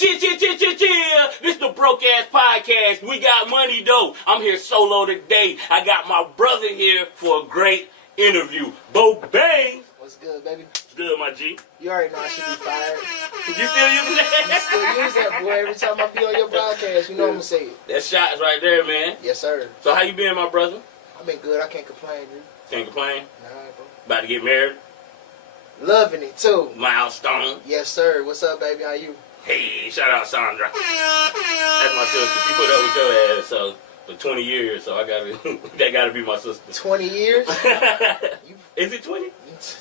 Chill. This the BrokeAxx podcast. We got money though. I'm here solo today. I got my brother here for a great interview. Bo-Bangz. What's good, baby? What's good, my G? You already know I should be fired. You still using that? You still use that, boy. Every time I be on your broadcast, you know I'm gonna say it. That shot's right there, man. Yes, sir. So how you been, my brother? I've been good. I can't complain, dude. Can't complain. Nah, bro. About to get married. Loving it too. Milestone. Yes, sir. What's up, baby? How you? Hey, shout out Sandra. That's my sister. She put up with your ass so for 20 years, so I gotta that gotta be my sister. 20 years? Is it 20?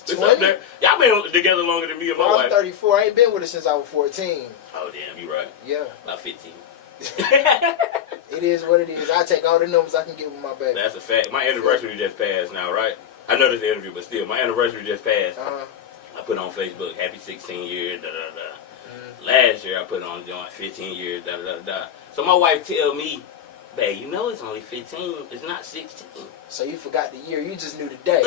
20? Y'all been together longer than me and my Bro, wife. I'm 34. I ain't been with her since I was 14. Oh damn, you right. Yeah. About 15. It is what it is. I take all the numbers I can get with my baby. That's a fact. My anniversary just passed now, right? I know this interview, but still, my anniversary just passed. I put on Facebook, happy 16 years, da da da. Last year I put on joint 15 years, da da da. So my wife tell me, babe, you know it's only 15, it's not 16. So you forgot the year, you just knew the day.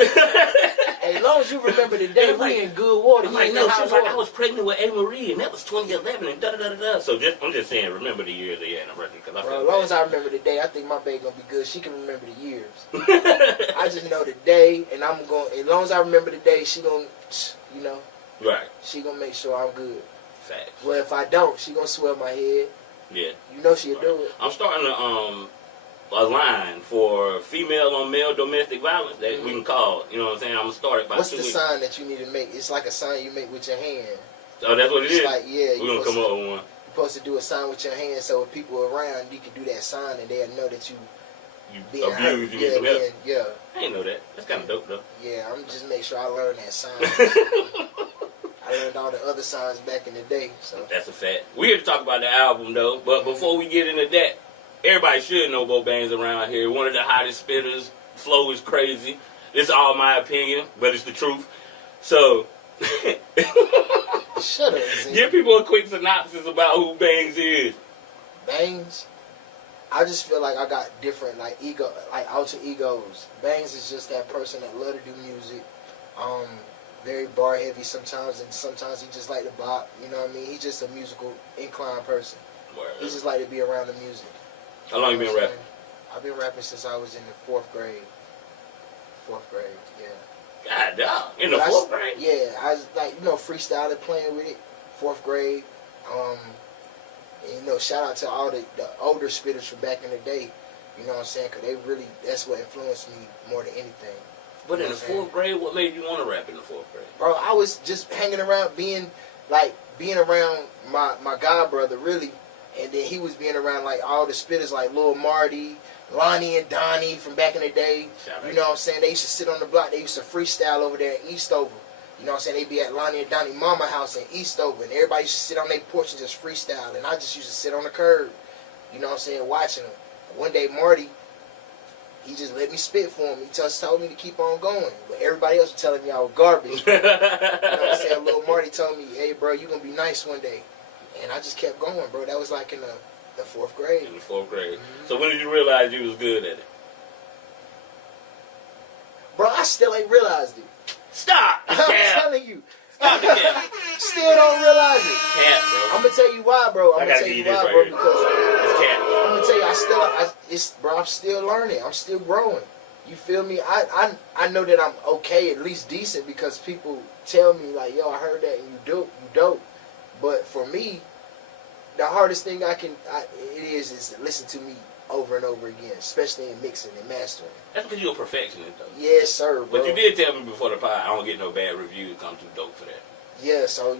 Hey, as long as you remember the day, we in good water. I'm like, no, she was like, I was pregnant with A. Marie, and that was 2011, and da da da da. So I'm just saying, remember the year of the anniversary, because I feel as long as I remember the day, I think my baby gonna be good. She can remember the years. I just know the day, and I'm going. As long as I remember the day, she gonna, you know, right. She gonna make sure I'm good. Facts. Well, if I don't, she gonna swell my head. Yeah. You know she'll do it. I'm starting a line for female on male domestic violence that we can call. You know what I'm saying? I'm gonna start it by What's 2 the weeks. sign that you need to make? It's like a sign you make with your hand. Oh, that's what it is? Like, yeah. We're gonna come up with one. You're supposed to do a sign with your hand, so if people are around, you can do that sign, and they'll know that you being hurt. Abused, you need some help. Yeah. I didn't know that. That's kind of dope, though. Yeah, I'm just make sure I learn that sign. I learned all the other signs back in the day. So that's a fact. We're here to talk about the album, though. But before we get into that, everybody should know Bo-Bangz around here. One of the hottest spitters. Flow is crazy. It's all my opinion, but it's the truth. So, shut up, Zinni. Give people a quick synopsis about who Bangz is. Bangz? I just feel like I got different, like alter egos. Bangz is just that person that love to do music. Very bar heavy sometimes, and sometimes he just like to bop. You know what I mean? He's just a musical inclined person. Word. He just like to be around the music. How long you been rapping? I've been rapping since I was in the 4th grade. 4th grade, yeah. God damn. In the 4th grade? Yeah, I was like, you know, freestyling, playing with it. 4th grade. And, you know, shout out to all the older spitters from back in the day. You know what I'm saying? Because they really, that's what influenced me more than anything. But in the 4th grade, what made you want to rap in the 4th grade? Bro, I was just hanging around, being around my god brother, really. And then he was being around, like, all the spitters, like Lil Marty, Ronnie and Donnie from back in the day. You know what I'm saying? They used to sit on the block. They used to freestyle over there in Eastover. You know what I'm saying? They be at Lonnie and Donnie mama house in Eastover. And everybody used to sit on their porch and just freestyle. And I just used to sit on the curb, you know what I'm saying, watching them. One day, Marty, he just let me spit for him. He just told me to keep on going. But everybody else was telling me I was garbage. You know what I'm saying? Little Marty told me, hey, bro, you going to be nice one day. And I just kept going, bro. That was like in the 4th grade. In the 4th grade. So when did you realize you was good at it? Bro, I still ain't realized it. Stop! I'm telling you. Stop the cap. Still don't realize it. Cap, bro. I'm gonna tell you why, bro. I'm gonna tell you why, bro. Because it's cap. I'm gonna tell you, bro, I'm still learning. I'm still growing. You feel me? I know that I'm okay, at least decent, because people tell me like, yo, I heard that and you dope. But for me, the hardest thing it is to listen to me over and over again, especially in mixing and mastering. That's because you're a perfectionist, though. Yes, sir, bro. But you did tell me before the pod, I don't get no bad reviews. I'm too dope for that. Yeah, so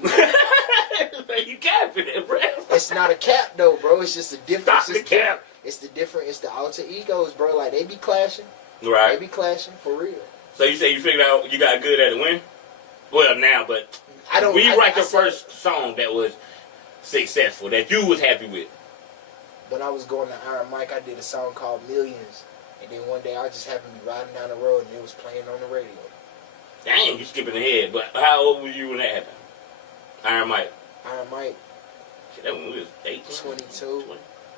you capping it, bro. It's not a cap though, bro. It's just a difference. Stop the cap. It's the alter egos, bro. Like they be clashing. Right. They be clashing for real. So you say you figured out you got good at it when? Well, now, but when you write your first song that was successful, that you was happy with? When I was going to Iron Mike, I did a song called Millions. And then one day I just happened to be riding down the road and it was playing on the radio. Dang, you skipping ahead. But how old were you when that happened? Iron Mike. Iron Mike. Shit, that when we was 18? 22,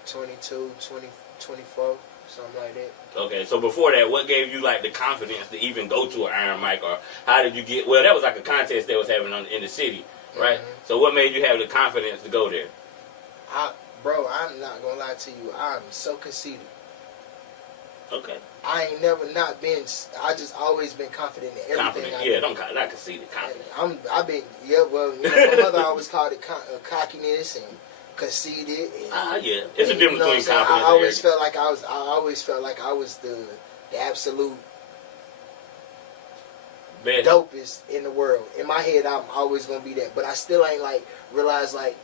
22, 20, 24, something like that. Okay, so before that, what gave you like the confidence to even go to an Iron Mike, or how did you get? Well, that was like a contest they was having in the city, right? So what made you have the confidence to go there? Bro, I'm not gonna lie to you. I'm so conceited. Okay. I ain't never not been. I just always been confident in everything. Not conceited, confident. I've been. Yeah, well, my mother always called it cockiness and conceited. Yeah, it's a difference between confidence. I always felt like I was the absolute best, dopest in the world. In my head, I'm always gonna be that. But I still ain't like realize like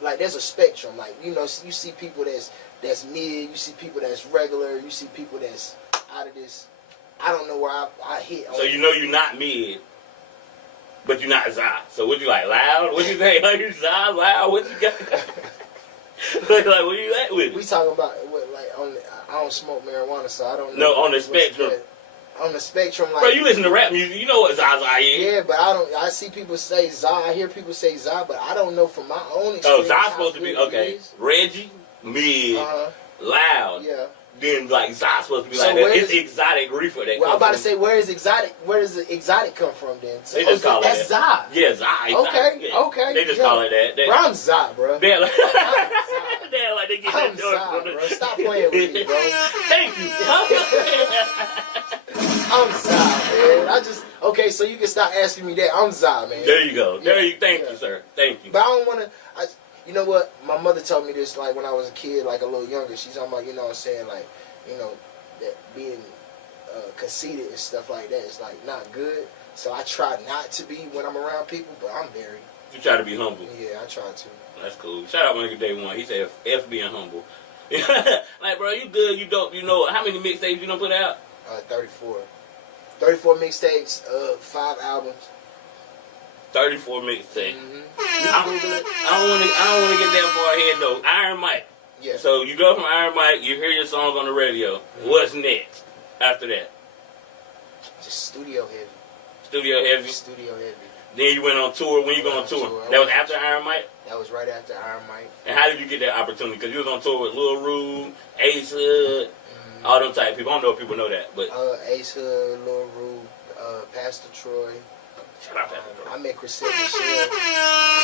like there's a spectrum. Like you see people that's mid. You see people that's regular. You see people that's out of this. I don't know where I hit. So you're not mid, but you're not Zai. So what you like, loud? What you think? Like you Zai, loud? What you got? like where you at with it? We talking about what like I don't smoke marijuana, so I don't know. No, on the spectrum. On the spectrum, like... Bro, you listen to rap music, you know what Zaza is. Yeah, but I see people say Za, I hear people say Za, but I don't know from my own experience. Oh, Za's supposed to be, okay, Reggie, mid, loud. Yeah. Then, like, Za's supposed to be like that. It's exotic reefer that I'm about to say, where does the exotic come from, then? They just call it that. That's Za. Yeah, Za. Okay, yeah. okay. They just call it that. Bro, I'm Za, bro. They're like, I'm they're like, they get I'm that door Za, from bro. Stop playing with me, bro. Thank you. I'm Za, man. Okay, so you can stop asking me that. I'm Za, man. There you go. Thank you, sir. Thank you. But I don't want to, you know what? My mother told me this, like, when I was a kid, like, a little younger. She's talking about, you know what I'm saying, like, that being conceited and stuff like that is, like, not good. So I try not to be when I'm around people, but I'm very... You try to be humble. Yeah, I try to. That's cool. Shout out my nigga Day One. He said, F being humble. Like, bro, you good, you dope, you know, how many mixtapes you done put out? 34. 34 mixtapes, 5 albums. 34 mixtapes. Mm-hmm. I don't want to get that far ahead though. Iron Mike. Yeah. So you go from Iron Mike, you hear your songs on the radio. Mm-hmm. What's next after that? Just studio heavy. Studio heavy. Studio heavy. Then you went on tour. When you go on tour? That was after Iron Mike? That was right after Iron Mike. And how did you get that opportunity? Because you was on tour with Lil Rude, Ace Hood, all them type of people. I don't know if people know that, but Ace Hood, Lil Rude, Pastor Troy. Shout out Pastor Troy. I met Chrisette Michelle.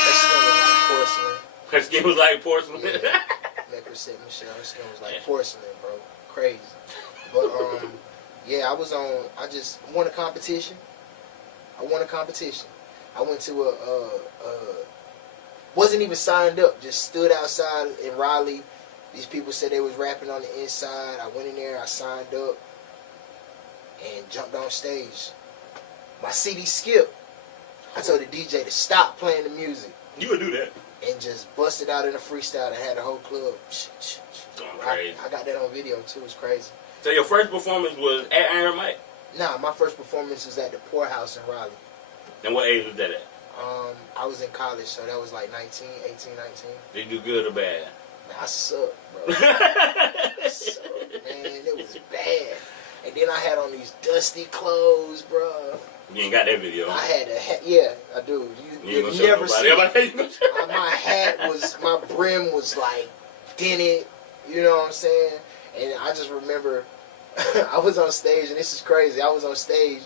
Her skin was like porcelain. Her skin was like porcelain. Yeah. Met Chrisette Michelle. Her skin was like porcelain, bro. Crazy. But yeah, I just won a competition. I went to wasn't even signed up, just stood outside in Raleigh. These people said they was rapping on the inside. I went in there, I signed up, and jumped on stage. My CD skipped. I told the DJ to stop playing the music. You would do that. And just busted out in a freestyle and had the whole club. Going crazy. I got that on video too, it's crazy. So your first performance was at Iron Mike? Nah, my first performance was at the Poorhouse in Raleigh. And what age was that at? I was in college, so that was like 18, 19. Did you do good or bad? Man, I sucked, bro. I sucked, man. It was bad. And then I had on these dusty clothes, bro. You ain't got that video. I had yeah, I do. You never see it. My hat was, my brim was like dented, you know what I'm saying? And I just remember I was on stage, and this is crazy. I was on stage,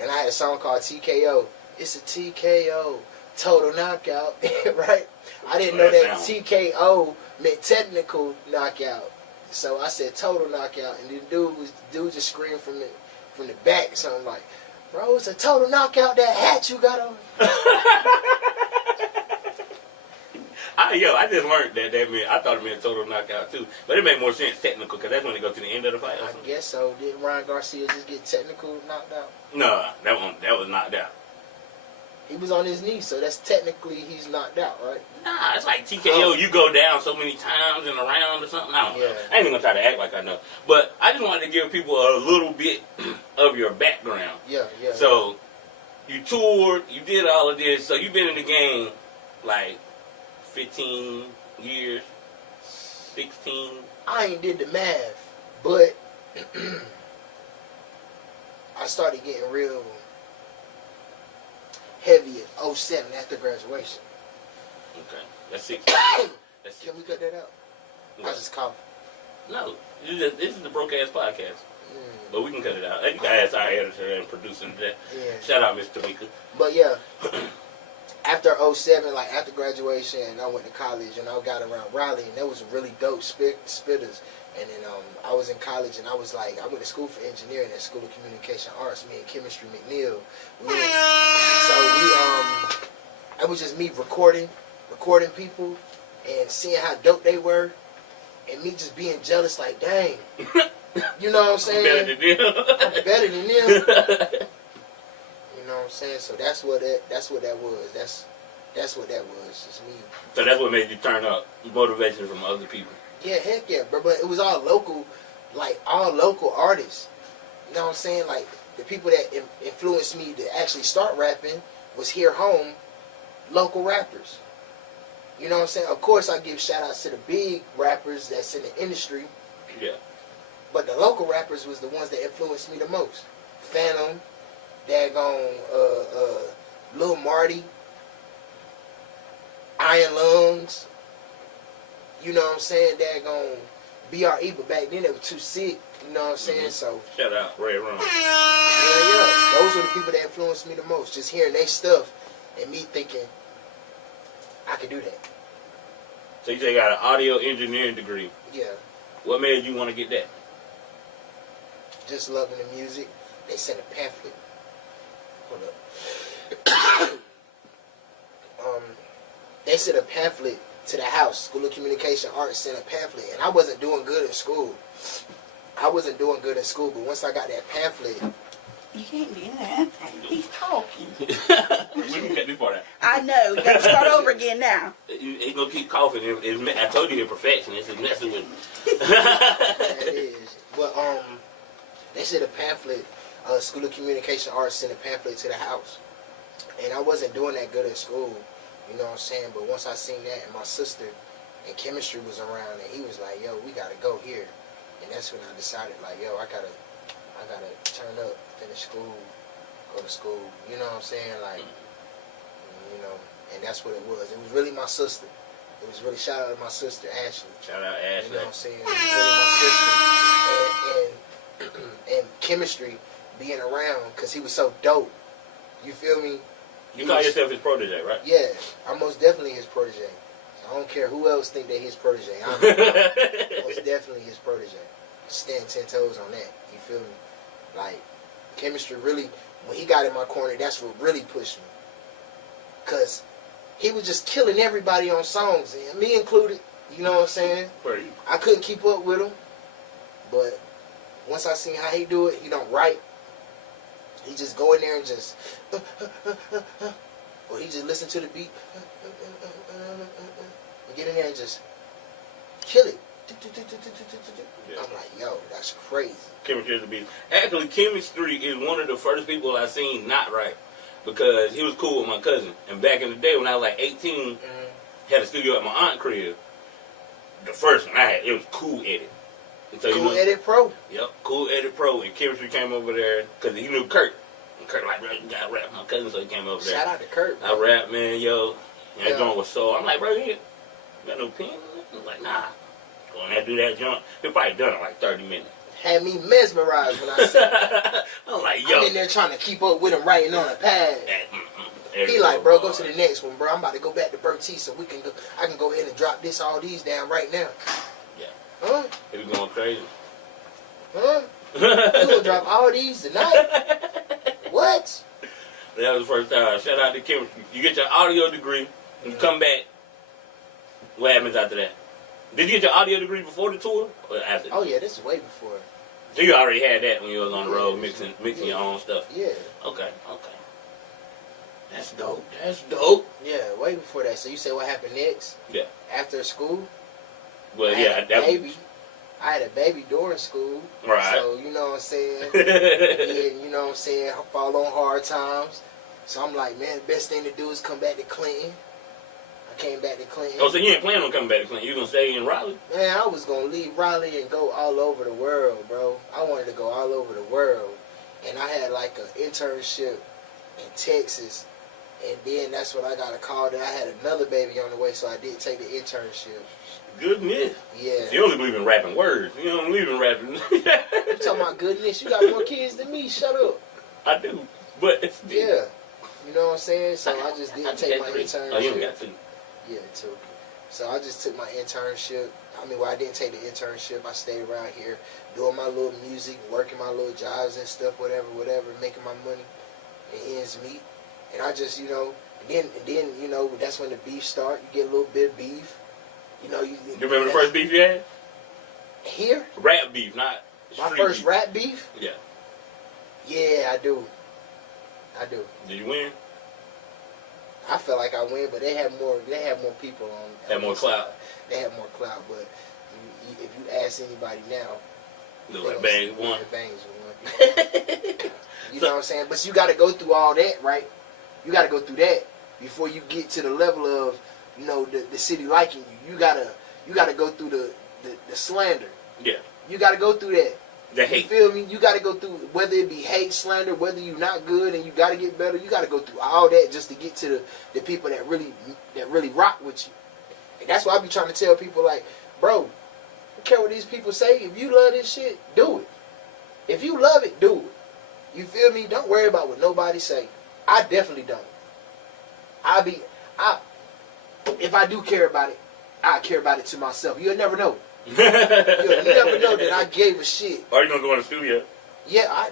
and I had a song called TKO. It's a TKO, total knockout, right? I didn't know that TKO meant technical knockout. So I said total knockout, and the dude just screamed from the back, something like, "Bro, it's a total knockout, that hat you got on." I just learned that meant, I thought it meant total knockout too. But it made more sense technical, because that's when they go to the end of the fight. I guess so. Did Ryan Garcia just get technical knocked out? No, that was knocked out. He was on his knee, so that's technically he's knocked out, right? Nah, it's like TKO. You go down so many times in a round or something. I don't know. I ain't even gonna try to act like I know. But I just wanted to give people a little bit of your background. Yeah. So you toured, you did all of this. So you've been in the game like 15 years, 16. I ain't did the math, but I started getting real heavy at 07 after graduation. Okay. That's 6. Can we cut that out? No. I just coughed. No. This is the BrokeAxx podcast. But we can cut it out. You guys, our editor and producer today. Yeah. Shout out, Miss Tamika. But yeah, after 07, like after graduation, and I went to college, and I got around Raleigh, and there was really dope spitters. And then I was in college, and I was like, I went to school for engineering at School of Communication Arts, me and Chemistry McNeil. It was just me recording people, and seeing how dope they were, and me just being jealous, like, dang, you know what I'm saying? I'm better than them. I'm better than them. You know what I'm saying? So that's what that was. That's what that was. Just me. So that's what made you turn up motivation from other people. Yeah, heck yeah, bro. But it was all local, like all local artists. You know what I'm saying? Like the people that influenced me to actually start rapping was here home, local rappers. You know what I'm saying? Of course, I give shout outs to the big rappers that's in the industry. Yeah. But the local rappers was the ones that influenced me the most. Phantom, daggone, Lil Marty, Iron Lungs. You know what I'm saying? Daggone BRE, but back then they were too sick. You know what I'm saying? So shout out Ray Ron. Yeah. Those were the people that influenced me the most. Just hearing their stuff and me thinking I could do that. So you say you got an audio engineering degree. Yeah. What made you want to get that? Just loving the music. They sent a pamphlet. Hold up. They sent a pamphlet to the house. School of Communication Arts sent a pamphlet, and I wasn't doing good in school. But once I got that pamphlet, you can't do that. He's talking. We can cut this part out. I know. You got to start over again now. He's gonna keep coughing. I told you, the perfectionist is messing with him. That is. But they sent a pamphlet. School of Communication Arts sent a pamphlet to the house, and I wasn't doing that good in school. You know what I'm saying? But once I seen that, and my sister and Chemistry was around, and he was like, "Yo, we gotta go here," and that's when I decided, like, "Yo, I gotta turn up, finish school, go to school." You know what I'm saying? Like, you know, and that's what it was. It was really my sister. It was really shout out to my sister Ashley. Shout out Ashley. You know what I'm saying? It was really my sister and Chemistry being around because he was so dope. You feel me? You call yourself his protege, right? Yeah, I'm most definitely his protege. I don't care who else think they his protege. I'm most definitely his protege. Stand 10 toes on that. You feel me? Like, Chemistry really, when he got in my corner, that's what really pushed me. Because he was just killing everybody on songs, and me included. You know what I'm saying? I couldn't keep up with him. But once I seen how he do it, he don't write. He just go in there and just, or he just listen to the beat, and get in there and just kill it. Yeah. I'm like, yo, that's crazy. Chemistry is a beast. Actually, Chemistry is one of the first people I seen not write, because he was cool with my cousin. And back in the day when I was like 18, had a studio at my aunt's crib. The first one I had, it was Cool Edit. So, Cool Edit Pro? Yep, Cool Edit Pro. And Chemistry came over there because he knew Kurt. And Kurt like, bro, you gotta rap my cousin, so he came over there. Shout out to Kurt, bro. I rap, man, yo. And that joint was so, I'm like, bro, you got no pen? I'm like, nah. Go in there, do that joint. He probably done it like 30 minutes. Had me mesmerized when I said I'm like, yo. I'm in there trying to keep up with him writing on a pad. He like, bro, go to the next one, bro. I'm about to go back to Bertie so we can go. I can go ahead and drop all these down right now. Yeah. Huh? He was going crazy. Huh? You gonna drop all these tonight? What? That was the first time. Shout out to Chemistry. You get your audio degree, and you come back. What happens after that? Did you get your audio degree before the tour or after? Oh yeah, this is way before. So you already had that when you was on the road mixing your own stuff. Yeah. Okay. That's dope. Yeah, way before that. So you say what happened next? Yeah. After school? Well, I had a baby during school. Right. So, you know what I'm saying? And, you know what I'm saying? Fall on hard times. So I'm like, man, the best thing to do is come back to Clinton. I came back to Clinton. Oh, so you ain't planning on coming back to Clinton? You gonna stay in Raleigh? Man, I was gonna leave Raleigh and go all over the world, bro. I wanted to go all over the world. And I had like an internship in Texas. And then that's when I got a call that I had another baby on the way, so I did take the internship. Goodness. Yeah. You only believe in rapping words. You don't believe in rapping. You talking about goodness? You got more kids than me. Shut up. I do. But it's yeah. You know what I'm saying? So I just didn't take my internship. Oh, you only got 2. Yeah, 2. So I just took my internship. I mean, well, I didn't take the internship. I stayed around here doing my little music, working my little jobs and stuff, whatever, making my money and ends meet. And I just, you know, and then you know, that's when the beef start. You get a little bit of beef. You know, you remember the first beef you had? Here? Rap beef, not my street first beef. rap beef? Yeah. Yeah, I do. Did you win? I felt like I win, but they had more people on. Had more clout. They had more clout, but if you ask anybody now, Look like Bangz won. Bangz won. You know what I'm saying? But you got to go through all that, right? You got to go through that before you get to the level of, you know, the city liking you. You gotta go through the slander. Yeah. You got to go through that. The hate. You feel me? You got to go through, whether it be hate, slander, whether you're not good and you got to get better. You got to go through all that just to get to the people that really rock with you. And that's why I be trying to tell people, like, bro, I don't care what these people say. If you love this shit, do it. If you love it, do it. You feel me? Don't worry about what nobody say. I definitely don't. If I do care about it, I care about it to myself. You'll never know. You never know that I gave a shit. Are you gonna go in the studio? Yeah,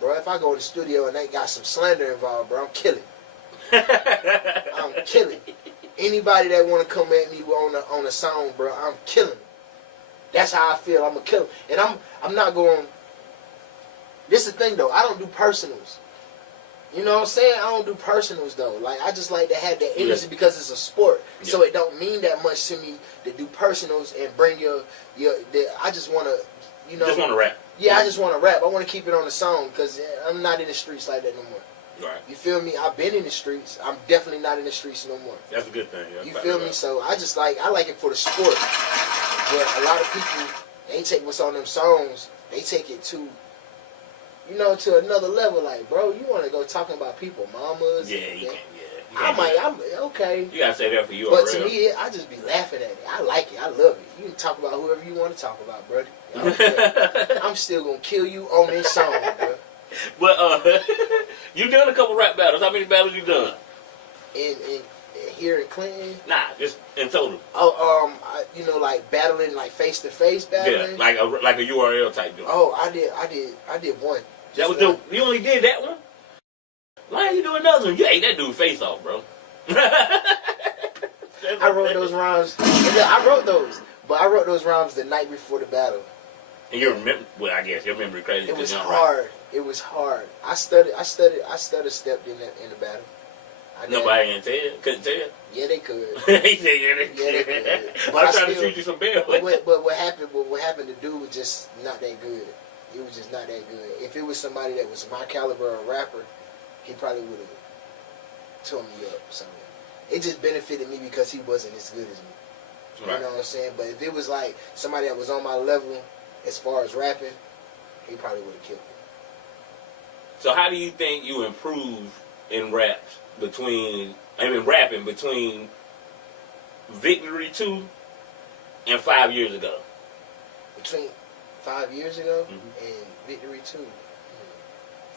bro, if I go in the studio and they got some slander involved, bro, I'm killing. I'm killing. Anybody that want to come at me on a song, bro, I'm killing. That's how I feel. I'm a killer. And I'm not going. This is the thing though. I don't do personals. You know what I'm saying? I don't do personals though. Like, I just like to have that energy because it's a sport. Yeah. So it don't mean that much to me to do personals and bring your I just want to, you know. Just want to rap. Yeah, I just want to rap. I want to keep it on the song because I'm not in the streets like that no more. Right. You feel me? I've been in the streets. I'm definitely not in the streets no more. That's a good thing. Yeah, you feel me? So I like it for the sport. But a lot of people, they take what's on them songs, they take it to, you know, to another level. Like, bro, you want to go talking about people, mamas? Yeah, you can't. I'm okay. You gotta say that for you. But to me, I just be laughing at it. I like it. I love it. You can talk about whoever you want to talk about, brother. I'm still gonna kill you on this song, bro. But you done a couple rap battles. How many battles you done? In here in Clinton? Nah, just in total. Oh, you know, like battling, like face to face battling. Yeah, like a URL type deal. Oh, I did one. That was dope. You only did that one? Why you do another one? You ate that dude face off, bro. I wrote those rhymes. I wrote those, but I wrote those rhymes the night before the battle. And you remember? Well, I guess your memory crazy. It was hard. Right? It was hard. I stutter stepped in the battle. Nobody can tell. Couldn't tell. Yeah, they could. He said, yeah, they could. But I'm trying to shoot you some bail. But what happened? What happened to do was just not that good. It was just not that good. If it was somebody that was my caliber of rapper, he probably would have tore me up. So it just benefited me because he wasn't as good as me. Right. You know what I'm saying? But if it was like somebody that was on my level as far as rapping, he probably would have killed me. So how do you think you improve in rapping between Victory 2 and 5 years ago? Between 5 years ago and Victory 2.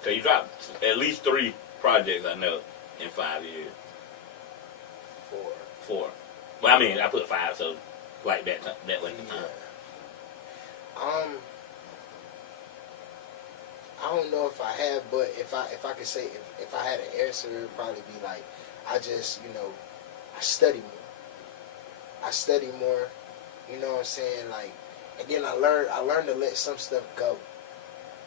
So you dropped at least 3 projects, I know, in 5 years. 4. Well, I mean, I put 5, so like that length of time. I don't know if I have, but if I could say if I had an answer, it would probably be like I just, you know, I study more. You know what I'm saying? Like, and then I learned to let some stuff go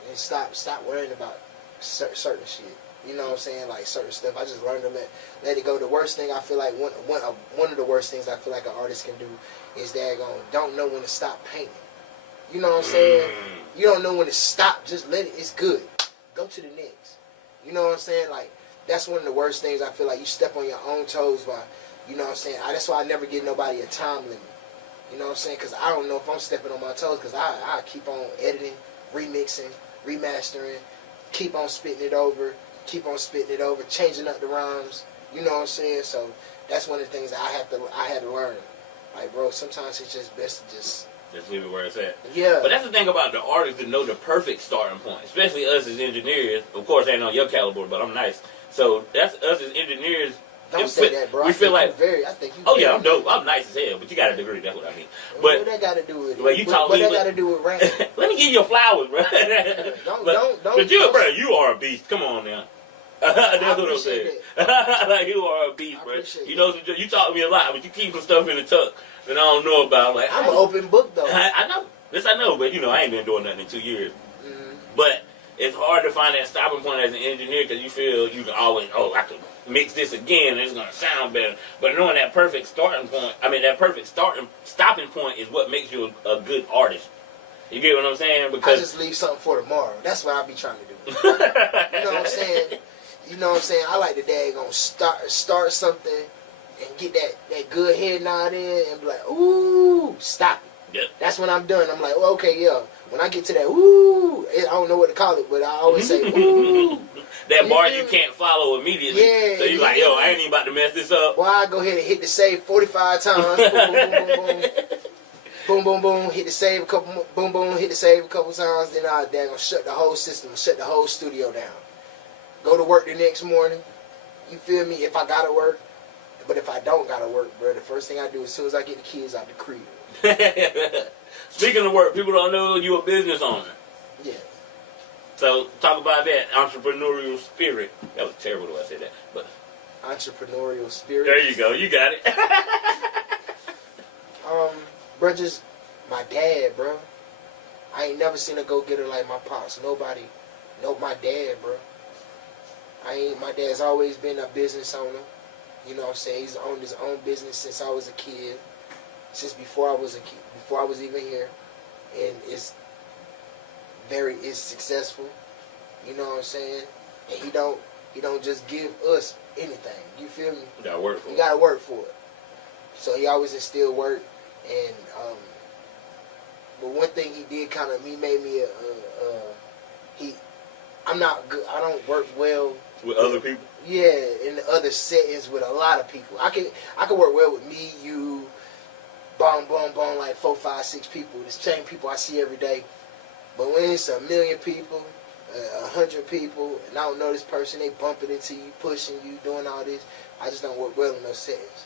and stop worrying about certain shit. You know what I'm saying? Like certain stuff, I just learned to let it go. The worst thing I feel like one of the worst things I feel like an artist can do is don't know when to stop painting. You know what I'm saying? You don't know when to stop. Just let it. It's good. Go to the next. You know what I'm saying? Like, that's one of the worst things I feel like. You step on your own toes by, you know what I'm saying? That's why I never give nobody a time limit. You know what I'm saying? Because I don't know if I'm stepping on my toes because I keep on editing, remixing, remastering, keep on spitting it over, changing up the rhymes. You know what I'm saying? So that's one of the things I had to learn. Like, bro, sometimes it's just best to just Just leave it where it's at. Yeah. But that's the thing about the artists to know the perfect starting point, especially us as engineers. Of course, I ain't on your caliber, but I'm nice. So that's us as engineers. Don't say that, bro. We feel like I think you. Oh yeah, I'm dope. I'm nice as hell, but you got a degree. That's what I mean. But what that got to do with it? Well, you talk what me. That got to do with rap? Let me give you your flowers, bro. But you, bro, you are a beast. Come on now. That's what I'm saying. Like you are a beast, bro. You know, you talk to me a lot, but you keep some stuff in the tuck that I don't know about. Like I'm an open book, though. I know. Yes, I know. But you know, I ain't been doing nothing in 2 years. Mm-hmm. But it's hard to find that stopping point as an engineer because you feel you can always, I can mix this again and it's gonna sound better. But knowing that perfect starting point, that perfect stopping point is what makes you a good artist. You get what I'm saying? Because I just leave something for tomorrow. That's what I be trying to do. You know what I'm saying? You know what I'm saying? I like the daggone start something and get that good head nod in and be like, ooh, stop it. Yep. That's when I'm done. I'm like, well, okay, yeah. When I get to that, ooh, I don't know what to call it, but I always say, ooh. That bar you can't follow immediately. Yeah, so you like, yo, I ain't even about to mess this up. Well, I go ahead and hit the save 45 times. Boom, boom, boom, boom, boom. Boom, boom, boom. Hit the save a couple. Boom, boom. Hit the save a couple times. Then I gonna shut the whole system, shut the whole studio down. Go to work the next morning. You feel me? If I gotta work, but if I don't gotta work, bro, the first thing I do as soon as I get the kids out the crib. Speaking of work, people don't know you're a business owner. Yeah. So talk about that entrepreneurial spirit. That was terrible the way I said that, but entrepreneurial spirit. There you go. You got it. Bro, just my dad, bro. I ain't never seen a go-getter like my pops. Nobody know my dad, bro. My dad's always been a business owner. You know what I'm saying? He's owned his own business since I was a kid. Since before I was a kid, before I was even here. And it's successful. You know what I'm saying? And he don't just give us anything. You feel me? You gotta work for it. You gotta work for it. So he always instilled work. And but one thing he did he made me I'm not good. I don't work well with other people. Yeah, in the other settings with a lot of people. I can work well with me, you, boom, like 4, 5, 6 people. The same people I see every day. But when it's 1 million people, 100 people, and I don't know this person, they bumping into you, pushing you, doing all this. I just don't work well in those settings.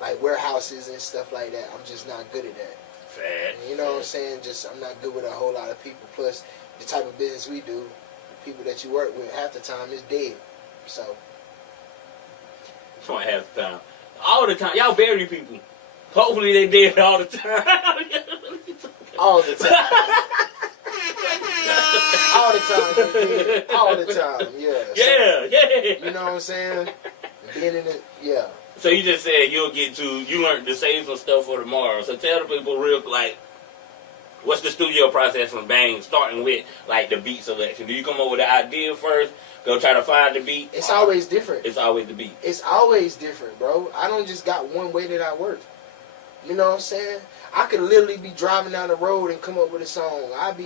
Like warehouses and stuff like that. I'm just not good at that. Fat. You know what I'm saying? I'm not good with a whole lot of people. Plus, the type of business we do, the people that you work with, half the time is dead. So. It's only half the time. All the time. Y'all bury people. Hopefully they dead all the time. All the time. All the time, they dead. All the time, yeah. Yeah. You know what I'm saying? Being in it, yeah. So you just said you learned to save some stuff for tomorrow. So tell the people what's the studio process from Bang, starting with like the beat selection? Do you come up with the idea first, go try to find the beat? It's always different. It's always the beat. It's always different, bro. I don't just got one way that I work. You know what I'm saying? I could literally be driving down the road and come up with a song. I'd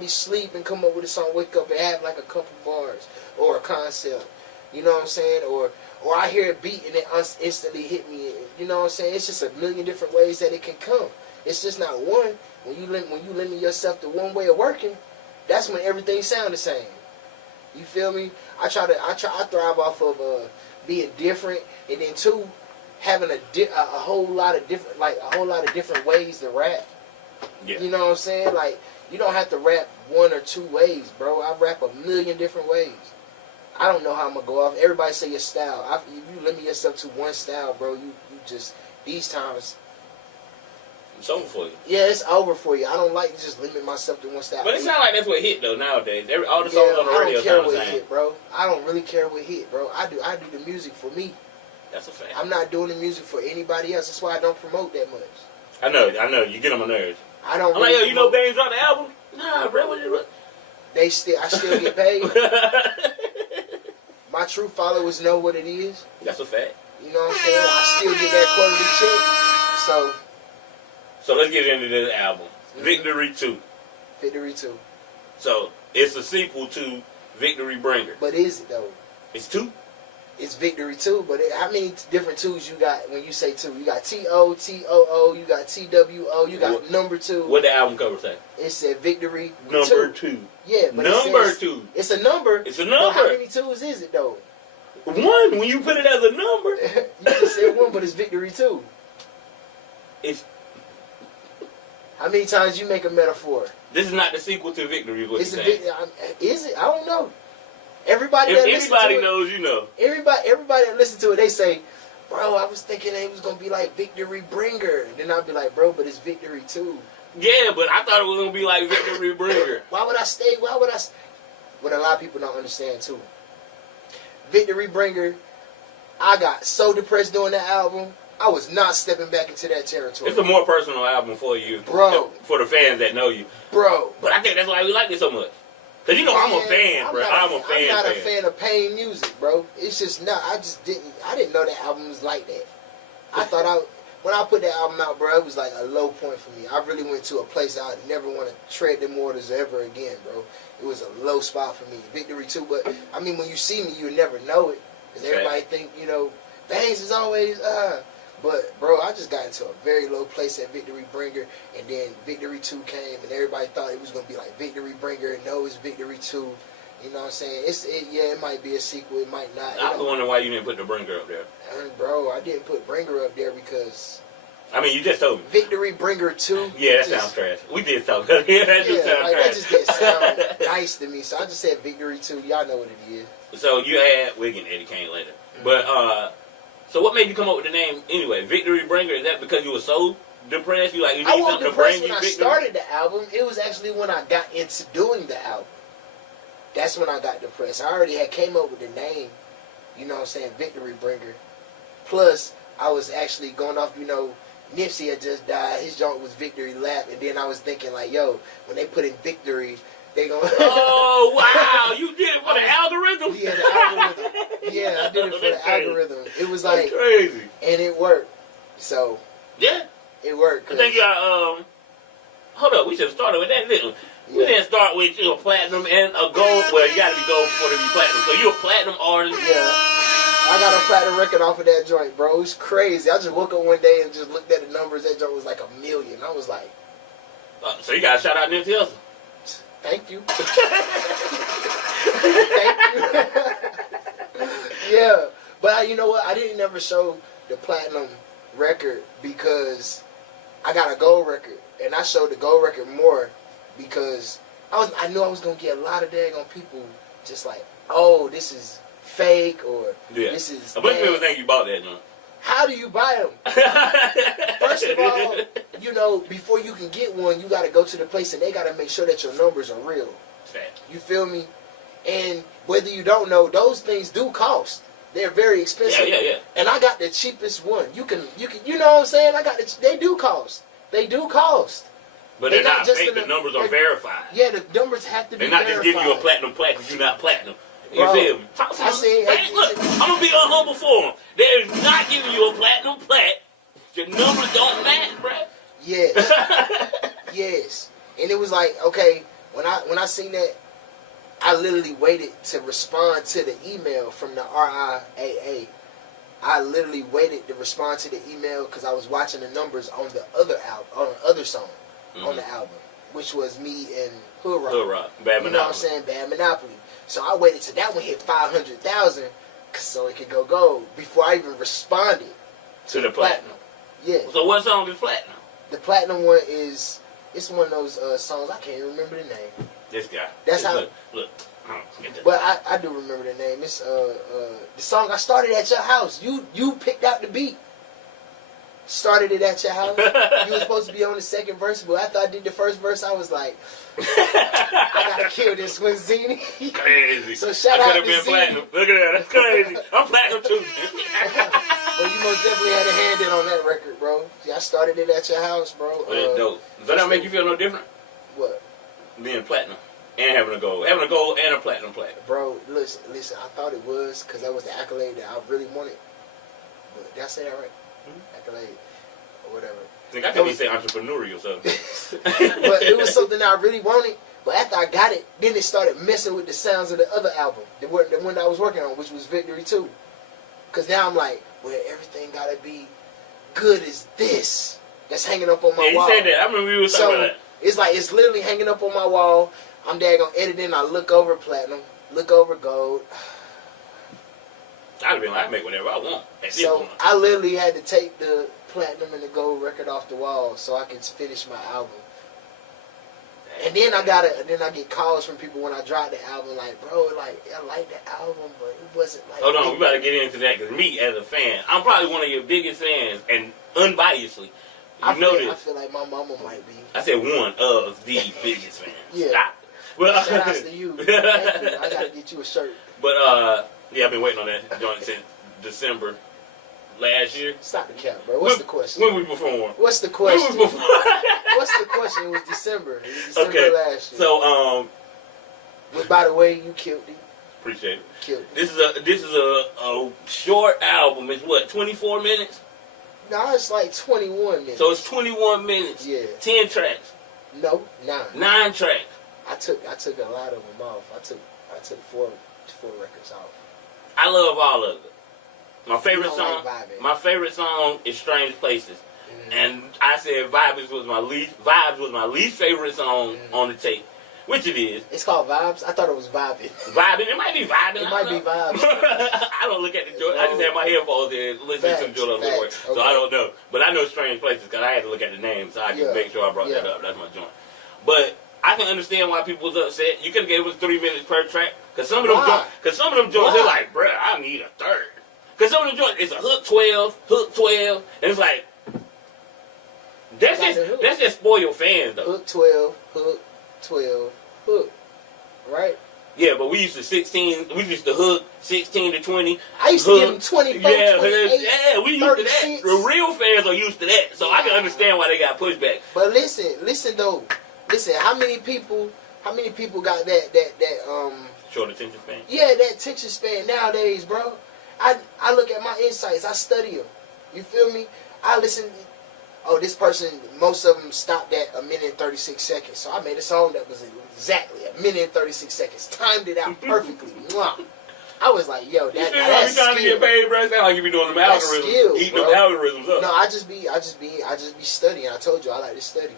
be sleep and come up with a song, wake up and have like a couple bars or a concept. You know what I'm saying? Or I hear a beat and it instantly hit me. You know what I'm saying? It's just a million different ways that it can come. It's just not one. When you limit yourself to one way of working, that's when everything sounds the same. You feel me? I thrive off of being different, and then 2, having a whole lot of different ways to rap. Yeah. You know what I'm saying? Like, you don't have to rap 1 or 2 ways, bro. I rap a million different ways. I don't know how I'm gonna go off. Everybody say your style. If you limit yourself to one style, bro, you just, these times, it's over for you. Yeah, it's over for you. I don't like to just limit myself to one style. But it's not like that's what hit though nowadays. All the songs on the radio I don't care sound the what same. hit, bro. I don't really care what hit, bro. I do the music for me. That's a fact. I'm not doing the music for anybody else. That's why I don't promote that much. I know. You get on my nerves. I don't. I'm really like, yo, you know Bangz dropped the album? Nah, bro. What? I still get paid. My true followers know what it is. That's a fact. You know what I'm saying? I still get that quarterly check. So let's get into this album. Mm-hmm. Victory 2. Victory 2. So it's a sequel to Victory Bringer. But is it though? It's 2? it's Victory 2, but how many different 2s you got when you say 2? You got T-O, T-O-O, you got T-W-O, you got number 2. What the album cover say? It said Victory Number 2. Yeah, but number 2. It's a number. It's a number. But how many 2s is it, though? 1, when you put it as a number. You just said 1, but it's Victory 2. It's... How many times you make a metaphor? This is not the sequel to Victory, is what It's you're a saying. Is it? I don't know. Everybody If that listens anybody to it, knows, you know. Everybody that listens to it, they say, bro, I was thinking it was going to be like Victory Bringer. And then I'd be like, bro, but it's Victory 2. Yeah, but I thought it was going to be like Victory Bringer. What a lot of people don't understand, too. Victory Bringer, I got so depressed doing that album, I was not stepping back into that territory. It's a more personal album for you. Bro. For the fans that know you. Bro. But I think that's why we like it so much. Because, you know, I'm a fan, bro. I'm a fan. I'm not a fan of pain music, bro. It's just not. I didn't know that album was like that. When I put that album out, bro, it was like a low point for me. I really went to a place I never want to tread them waters ever again, bro. It was a low spot for me. Victory 2, but, I mean, when you see me, you never know it. Because everybody think, you know, Bangz is always, But, bro, I just got into a very low place at Victory Bringer, and then Victory 2 came, and everybody thought it was going to be like Victory Bringer. No, it's Victory 2. You know what I'm saying? It might be a sequel. It might not. I was wondering why you didn't put the Bringer up there. Bro, I didn't put Bringer up there because... I mean, you just told me. Victory Bringer 2. Yeah, that sounds trash. We did talk about it. That just sounds trash. That just didn't sound nice to me, so I just said Victory 2. Y'all know what it is. So you had Wiggin, Eddie Kane later. But, so what made you come up with the name anyway? Victory Bringer, is that because you were so depressed? You need something to bring you victory? When I started the album, it was actually when I got into doing the album. That's when I got depressed. I already had came up with the name, you know what I'm saying, Victory Bringer. Plus, I was actually going off, you know, Nipsey had just died. His joint was Victory Lap. And then I was thinking, like, yo, when they put in Victory, they going to... Oh, wow. You did it for the algorithm? Yeah, the algorithm. Yeah, I did it for the algorithm. It was like... That's crazy. And it worked. So... Yeah. It worked. I think you hold up. We should have started with that, didn't we? We didn't start with a platinum and a gold. Well, you got to be gold before to be platinum. So you're a platinum artist. Yeah. I got a platinum record off of that joint, bro. It's crazy. I just woke up one day and just looked at the numbers. That joint was like 1 million. I was like... So you got to shout out Nipsey Hussle. Thank you. Thank you. Yeah. But you know what? I didn't never show the platinum record because I got a gold record. And I showed the gold record more because I knew I was going to get a lot of daggone people just like, oh, this is fake or this is... A bunch of people think you bought that, no? How do you buy them? First of all, you know, before you can get one, you got to go to the place and they got to make sure that your numbers are real. Fact. You feel me? And whether you don't know, those things do cost. They're very expensive. Yeah. And I got the cheapest one. You know what I'm saying? They do cost. They do cost. But they're not fake. The numbers are verified. Yeah, the numbers have to be verified. They're not just giving you a platinum plaque because you're not platinum. You Bro, feel me? Look, I'm going to be unhumble for them. They're not giving you a platinum plaque. Your numbers don't match, bro. Yes. Yes. And it was like, okay, when I seen that, I literally waited to respond to the email from the RIAA. I literally waited to respond to the email because I was watching the numbers on the other album, on the other song on the album, which was me and Hood Rock. Hood Rock. Bad Monopoly. You know what I'm saying? Bad Monopoly. So I waited till that one hit 500,000 so it could go gold before I even responded to the platinum. Yeah. So what song is platinum? The platinum one is, it's one of those songs, I can't even remember the name. This guy. That's how. Look. But I do remember the name. It's the song I started at your house. You picked out the beat. Started it at your house. You were supposed to be on the second verse, but after I did the first verse, I was like, I gotta kill this one, Zinni. Crazy. So shout out to been Zinni. Platinum. Look at that. That's crazy. I'm platinum too. Well, you most definitely had a hand in on that record, bro. See, I started it at your house, bro. That's dope. Does that make you feel no different? What? Being platinum and having a gold and a platinum plaque. Bro, listen. I thought it was because that was the accolade that I really wanted. But did I say that right? Accolade or whatever. I think I could say entrepreneurial or something. But it was something I really wanted. But after I got it, then it started messing with the sounds of the other album, the one that I was working on, which was Victory 2. Because now I'm like, well, everything got to be good as this. That's hanging up on my wall. You said that. I remember you were talking about that. It's like, it's literally hanging up on my wall. I'm daggone editing. I look over platinum, look over gold. I'd have been like, I make whatever I want. So I literally had to take the platinum and the gold record off the wall so I can finish my album. And then I get calls from people when I drop the album, like, bro, like, I like the album, but it wasn't like. Hold on, we gotta get into that because me as a fan, I'm probably one of your biggest fans, and unbiasedly, I feel like my mama might be. I said one of the biggest fans. Yeah. Stop. Well, shout outs to you. Thank you. I gotta get you a shirt. But yeah, I've been waiting on that joint since December last year. Stop the cap, bro. What's the question? When we perform? What's the question? When we perform? What's the question? It was December. It was December last year. So But by the way, you killed it. Appreciate it. Killed it. This is a short album. It's what, 24 minutes? No, it's like 21 minutes. So it's 21 minutes. Yeah. 10 tracks. No, 9. 9 tracks. I took a lot of them off. I took four records off. I love all of it. My favorite song is Strange Places. Mm-hmm. And I said Vibes was my least favorite song on the tape. Which it is. It's called Vibes? I thought it was Vibing. Vibing? It might be Vibing. It might be Vibes. I don't look at the joint. I just have my headphones in, listen to the joint on the way. So I don't know. But I know Strange Places because I had to look at the name, so I can make sure I brought that up. That's my joint. But I can understand why people was upset. You could have gave us 3 minutes per track. Because some of them joints, they're like, bruh, I need a third. Because some of them joints, it's a hook 12, and it's like, that's just spoil your fans, though. Hook 12, hook 12, hook. Right? Yeah, but we used to hook 16 to 20. I used to give them 24, 28, yeah, we used 36. to that. The real fans are used to that. So I can understand why they got pushback. But listen though. Listen, how many people got that short attention span? Yeah, that attention span nowadays, bro. I look at my insights, I study them. You feel me? I listen. Oh, this person, most of them stopped at 1 minute and 36 seconds. So I made a song that was exactly 1 minute and 36 seconds. Timed it out perfectly. Mwah. I was like, yo, that's trying to get paid, bro. It sound like you be doing them algorithms, eating them algorithms up. No, I just be studying. I told you I like to study.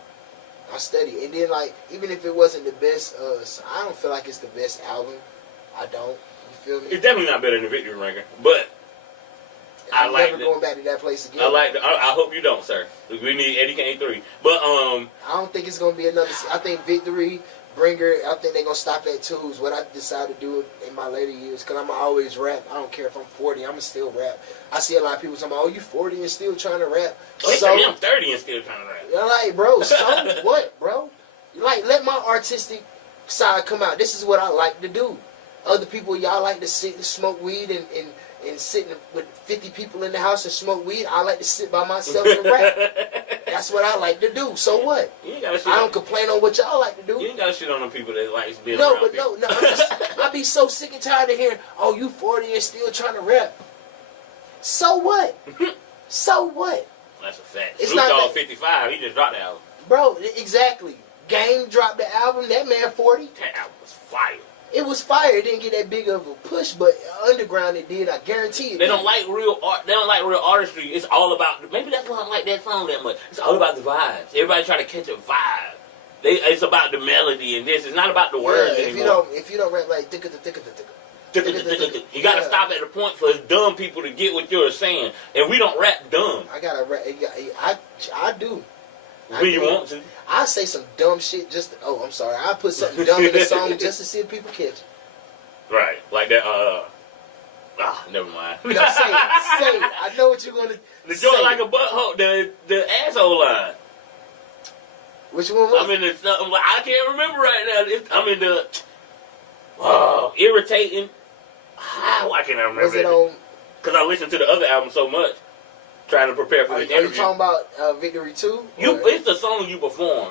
I study, and then like even if it wasn't the best, I don't feel like it's the best album. I don't. You feel me? It's definitely not better than the Victory Ranker, but I'm never going back to that place again. I hope you don't, sir. We need Eddie Kane 3, but I don't think it's gonna be another. I think Victory, Bringer. I think they're gonna stop at 2 is what I decided to do in my later years. Cause I'm always rap. I don't care if I'm 40. I'ma still rap. I see a lot of people talking about, oh, you 40 and still trying to rap. I'm 30 and still trying to rap. You're like, bro, so what, bro? Like, let my artistic side come out. This is what I like to do. Other people, y'all like to sit and smoke weed and sit with 50 people in the house and smoke weed. I like to sit by myself and rap. That's what I like to do. So what? I don't complain on what y'all like to do. You ain't got to shit on them people that like being around people. No. I be so sick and tired of hearing, oh, you 40 and still trying to rap. So what? So what? That's a fact. It's Snoop not Dogg that, 55. He just dropped the album. Bro, exactly. Game dropped the album. That man 40. That album was fire. It was fire. It didn't get that big of a push, but underground it did. I guarantee it. They don't like real art. They don't like real artistry. It's all about. Maybe that's why I don't like that song that much. It's all about the vibes. Everybody try to catch a vibe. It's about the melody and this. It's not about the words anymore. If you don't rap like you gotta stop at the point for dumb people to get what you're saying, and we don't rap dumb. I gotta rap. I do. When you want to, I say some dumb shit just. I'm sorry. I put something dumb in the song just to see if people catch it. Right, like that. Never mind. No, say it. I know what you're gonna. The joint like a butthole. The asshole line. Which one was? I'm in the. I can't remember right now. I'm in the. Irritating. Why can't I remember? Was it on? Because I listened to the other album so much, trying to prepare for the interview. Are you talking about Victory 2? It's the song you perform.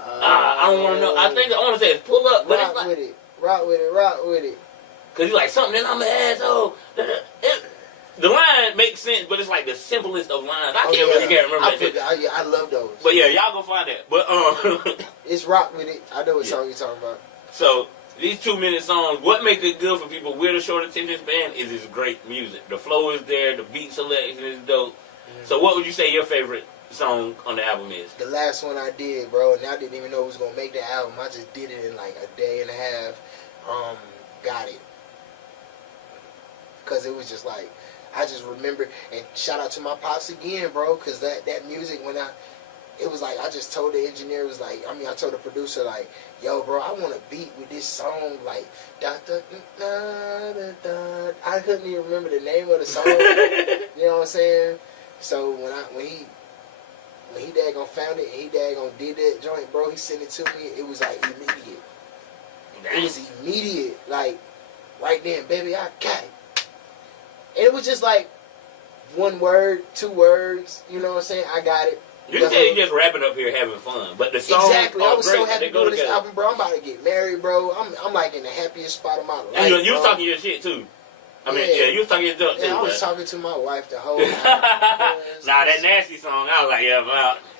I don't want to know. I want to say it's Pull Up, but it's like rock with it. Because you're like something, I'm an asshole. The line makes sense, but it's like the simplest of lines. I can't remember that. I love those. But yeah, y'all go find that. But it's Rock With It. I know what song you're talking about. So these 2-minute songs, what makes it good for people with a short attention span is it's great music. The flow is there, the beat selection is dope. So what would you say your favorite song on the album is? The last one I did, bro, and I didn't even know it was gonna make the album. I just did it in like a day and a half. Got it. Cause it was just like, I just remember, and shout out to my pops again, bro, cause that music it was like, I just told the engineer, I told the producer, like, yo, bro, I want a beat with this song, like, da da da da da. I couldn't even remember the name of the song. You know what I'm saying? So when he daggone found it and he daggone did that joint, bro, he sent it to me. It was like immediate. It was immediate, like right then, baby, I got it. And it was just like 1 word, 2 words. You know what I'm saying? I got it. You can tell you just rapping up here having fun, but the songs exactly. I was great. So happy doing this album, bro. I'm about to get married, bro. I'm like in the happiest spot of my life. And you was talking your shit too. I mean, you was talking your junk too. Yeah, I was talking to my wife the whole time. Nah, that nasty song, I was like, yeah,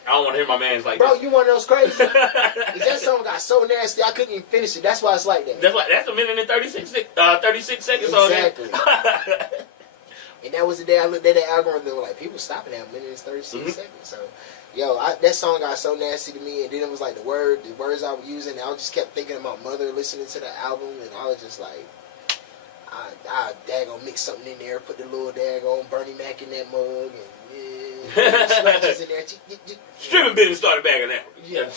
I don't want to hear my man's like bro, this. you want to know what's crazy? That song got so nasty, I couldn't even finish it. That's why it's like that. That's a minute and 36 seconds on there. Exactly. And that was the day I looked at the algorithm. They were like, people stopping at a minute and 36 seconds. So, yo, that song got so nasty to me. And then it was like the words I was using. I just kept thinking of my mother listening to the album. And I was just like, I daggone mix something in there, put the little daggone Bernie Mac in that mug, and scratches in there. Streaming business started back in that. Yeah.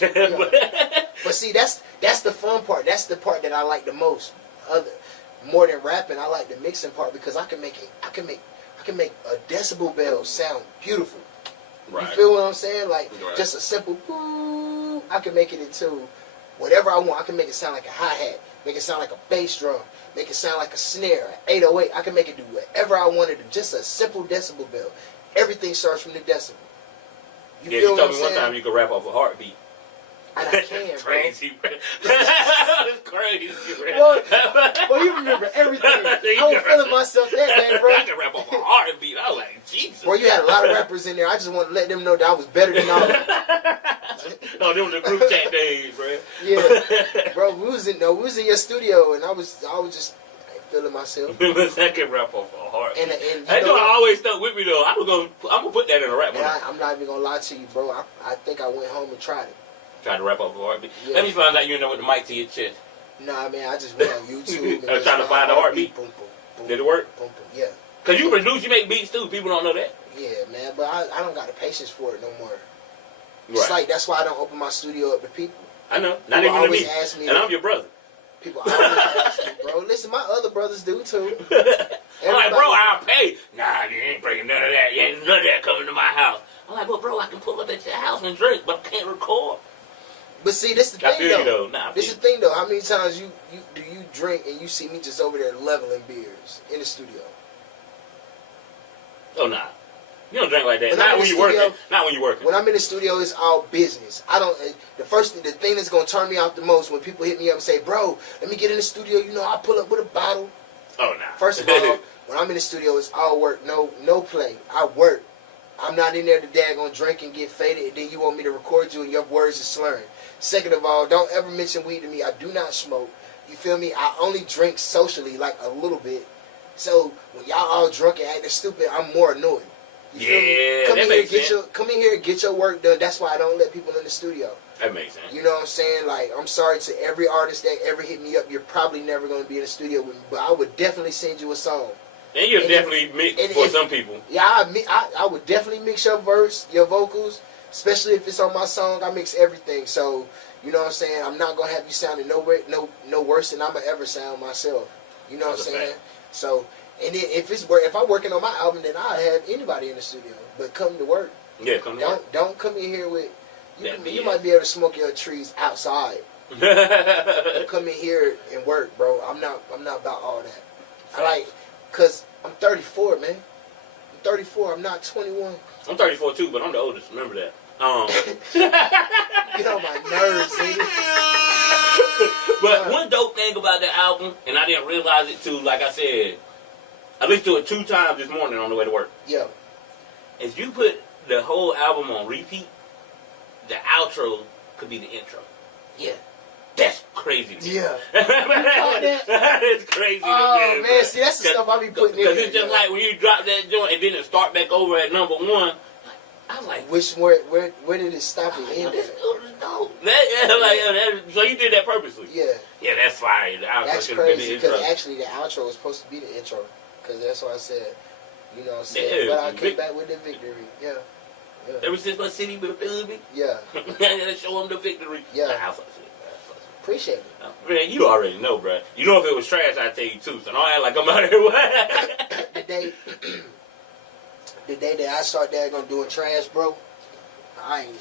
But see, that's the fun part. That's the part that I like the most. More than rapping, I like the mixing part because I can make a decibel bell sound beautiful. Right. You feel what I'm saying? Like just a simple boo, I can make it into whatever I want. I can make it sound like a hi-hat, make it sound like a bass drum, make it sound like a snare, an 808. I can make it do whatever I want to do. Just a simple decibel bell. Everything starts from the decibel. You told me one time you could rap off a heartbeat. And I can, That's crazy, bro. That's crazy, bro. Well, you remember everything. I was feeling myself that day, bro. I can rap off a heartbeat. I was like, Jesus. Bro, you had a lot of rappers in there. I just want to let them know that I was better than all of them. No, them were the group chat days, bro. Yeah, bro, we was in your studio, and I was just feeling myself. I can rap off a heartbeat. And That's what always stuck with me though. I'm gonna put that in a rap. I'm not even gonna lie to you, bro. I think I went home and tried it. Tried to rap off a heartbeat. Yeah. Let me find out you know with the mic to your chest. Nah, man, I just went on YouTube. And trying to find a heartbeat. Boom, boom, boom, Did it work? Boom, boom, yeah. Cause you produce, you make beats too. People don't know that. Yeah, man, but I don't got the patience for it no more. Right. It's like that's why I don't open my studio up to people. I know. Not People even to always me. ask me And that. I'm your brother. People always ask me, bro. Listen, my other brothers do too. I'm like, bro, I'll pay. Nah, you ain't bringing none of that. You ain't none of that coming to my house. I'm like, well, bro, I can pull up at your house and drink, but I can't record. But see, this is the I thing feel though. you though. Nah, This is the thing though. How many times you drink and you see me just over there leveling beers in the studio? Oh nah, you don't drink like that. When Not I'm in when the you working. studio- Not when you working. When I'm in the studio, it's all business. I don't. The thing that's gonna turn me off the most when people hit me up and say, "Bro, let me get in the studio." You know, I pull up with a bottle. Oh nah. First of all, when I'm in the studio, it's all work, no play. I work. I'm not in there to daggone drink and get faded, and then you want me to record you and your words are slurring. Second of all, don't ever mention weed to me. I do not smoke. You feel me? I only drink socially, like a little bit. So when y'all all drunk and acting stupid, I'm more annoying. You feel me? Come in here and get your work done. That's why I don't let people in the studio. That makes sense. You know what I'm saying? Like, I'm sorry to every artist that ever hit me up. You're probably never going to be in the studio with me, but I would definitely send you a song. And you'll definitely mix for some people. Yeah, I would definitely mix your verse, your vocals, especially if it's on my song. I mix everything. So, you know what I'm saying? I'm not going to have you sounding no worse than I'm going to ever sound myself. You know what I'm saying? So, and then if I'm working on my album, then I'll have anybody in the studio. But come to work. Yeah, come to work. Don't come in here with... You BS. might be able to smoke your trees outside. Don't come in here and work, bro. I'm not about all that. Cause I'm 34, man. I'm 34. I'm not 21. I'm 34 too, but I'm the oldest. Remember that. Get on my nerves, nigga. But one dope thing about the album, and I didn't realize it too, like I said, I listened to it 2 times this morning on the way to work. Yeah. If you put the whole album on repeat, the outro could be the intro. Yeah. That's crazy. Yeah. It's crazy. Oh, me, man. See, that's the stuff I be putting in. Because it's just like when you drop that joint and then it start back over at number one. I was like, where did it stop and end at? So you did that purposely? Yeah. Yeah, that's fire. That's crazy because actually the outro was supposed to be the intro because that's what I said. You know what I'm saying? Yeah, but I came back with the victory. Yeah. Ever since my city been feeling me? Yeah. I gotta show them the victory. Yeah. Appreciate it. Man, you already know, bro. You know if it was trash, I'd tell you too. So don't act like I'm out here. The day that I start doing trash, bro, I ain't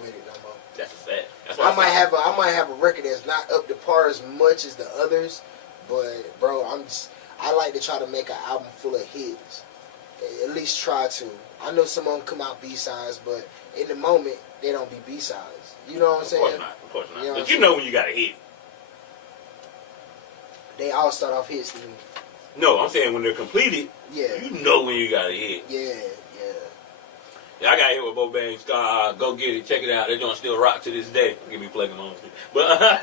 with it no more. That's a fact. I might have a record that's not up to par as much as the others, but bro, I like to try to make an album full of hits. At least try to. I know some of them come out B-sides, but in the moment they don't be B-sides. You know what I'm saying? Of course not. You know but you know when you got a hit. They all start off hits to me. No, I'm saying when they're completed. Yeah. You know when you got a hit. Yeah. Yeah, I got hit with Bo-Bangz. Go get it. Check it out. They're doing still rock to this day. Give me plugging on. But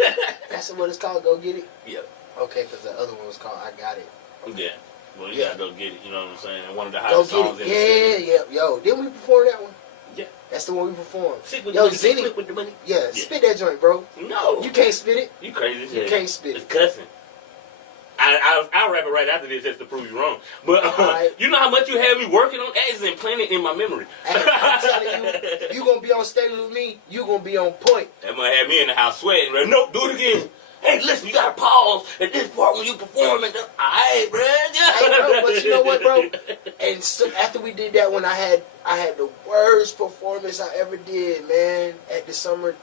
that's what it's called. Go get it. Yeah. Okay, because the other one was called I Got It. Okay. Yeah. Well, you gotta go get it. You know what I'm saying? One of the hottest songs in the city. Yeah. Yo, didn't we perform that one? Yeah. That's the one we performed. Yo, Zinni. With the money. Yeah, spit that joint, bro. No. You can't spit it. You crazy as hell. You can't spit it. It's cussing. I'll rap it right after this just to prove you wrong. But right. You know how much you have me working on? That is implanted in my memory. I'm telling you going to be on stage with me, you going to be on point. That might have me in the house sweating. Like, nope, do it again. Hey, listen, you got to pause at this part when you perform. All right, bro. Hey, bro, but you know what, bro? And so after we did that one, I had the worst performance I ever did, man, at the summer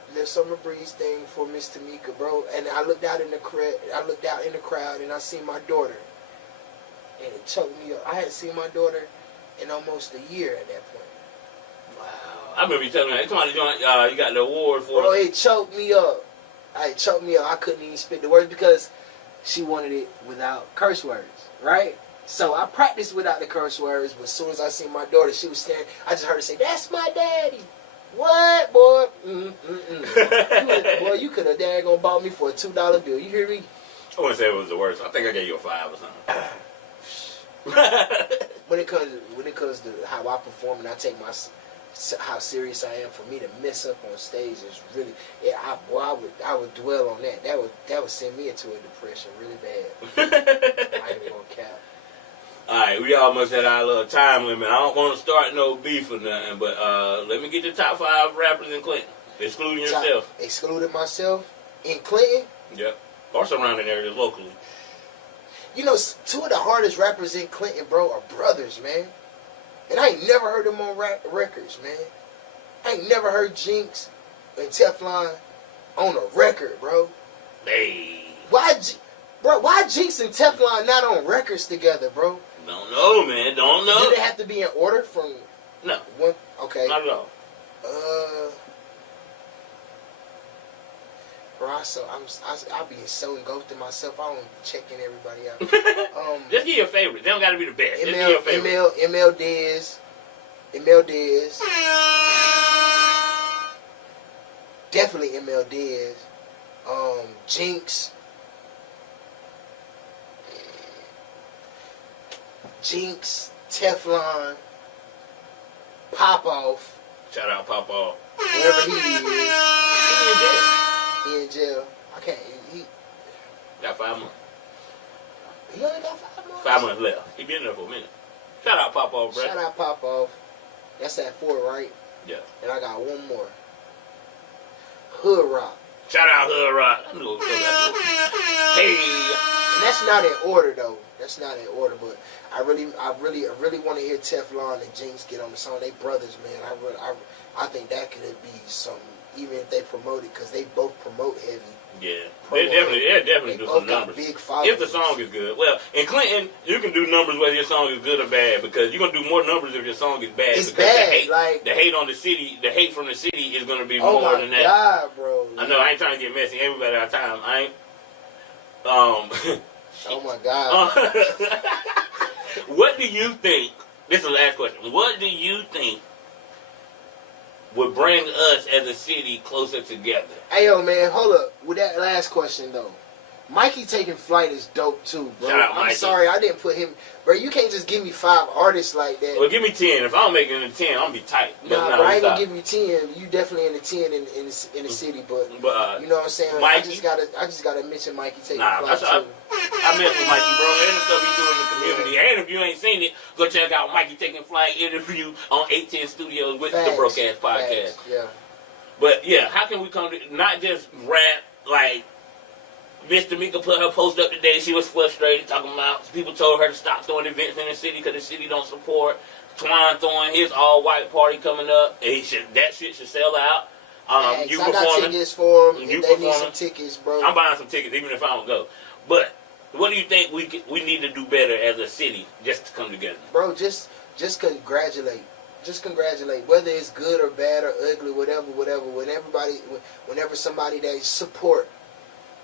breeze thing for Miss Tamika, bro. And I looked out in the crowd, and I seen my daughter, and it choked me up. I hadn't seen my daughter in almost a year at that point. Wow. I remember you telling me that. You got the award for bro, it choked me up. It choked me up. I couldn't even spit the words because she wanted it without curse words, right? So I practiced without the curse words, but as soon as I seen my daughter, she was standing. I just heard her say, "That's my daddy." What, boy? Boy, you could have daggone bought me for a $2 bill. You hear me? I wouldn't say it was the worst. I think I gave you a 5 or something. When it comes to how I perform and I take how serious I am, for me to mess up on stage is really, I would dwell on that. That would send me into a depression really bad. I ain't gonna cap. Alright, we almost at our little time limit. I don't want to start no beef or nothing, but let me get the top 5 rappers in Clinton, excluding yourself. Excluding myself in Clinton? Yep. Or surrounding areas locally. You know, 2 of the hardest rappers in Clinton, bro, are brothers, man. And I ain't never heard them on records, man. I ain't never heard Jinx and Teflon on a record, bro. Hey. Why Jinx and Teflon not on records together, bro? Don't know, man. Don't know. Do they have to be in order from... No. One? Okay. Not at all. Bro, I'll be so engulfed in myself, I don't be checking everybody out. Just give your favorite. They don't got to be the best. Just give your favorite. ML Dez. Definitely ML Dez. Jinx, Teflon, Pop Off. Shout out Pop Off. Wherever he is. He in jail. He in jail. I can't. He got 5 months. He only got 5 months? 5 months left. He been there for a minute. Shout out Pop Off, bro. Shout out Pop Off. That's at 4, right? Yeah. And I got one more. Hood Rock. Shout out Hood Rock. I knew it was coming. Hey. And that's not in order, though. That's not in order, but I really want to hear Teflon and Jinx get on the song. They brothers, man. I think that could be something, even if they promote it, because they both promote heavy. Yeah, they definitely do some numbers. Big if the song is good. Well, in Clinton, you can do numbers whether your song is good or bad, because you're gonna do more numbers if your song is bad. It's bad. The hate on the city, the hate from the city is gonna be more than that. Oh my God, bro! I know I ain't trying to get messy. Everybody out of time. I ain't. Oh my God! What do you think? This is the last question. What do you think would bring us as a city closer together? Hey, yo, man, hold up. With that last question, though. Mikey taking flight is dope, too, bro. Shout out, I'm Mikey. sorry I didn't put him... Bro, you can't just give me 5 artists like that. Well, give me 10. If I don't make it in 10, I'm going to be tight. Nah, bro, I ain't going to give you 10. You definitely in the 10 in the city, but you know what I'm saying? Mikey, I just gotta mention Mikey taking flight, too. I mess with Mikey, bro. And the stuff he doing in the community. And if you ain't seen it, go check out Mikey Taking Flight interview on 810 Studios with the BrokeAxx podcast. Yeah. But yeah, how can we come to not just rap like Miss Tamika put her post up today? She was frustrated talking about people told her to stop throwing events in the city because the city don't support. Twine throwing his all-white party coming up. That shit should sell out. You I got tickets for them. If they need some tickets, bro. I'm buying some tickets even if I don't go. But what do you think we need to do better as a city just to come together? Bro, just congratulate. Just congratulate. Whether it's good or bad or ugly, whatever. Whenever somebody that support,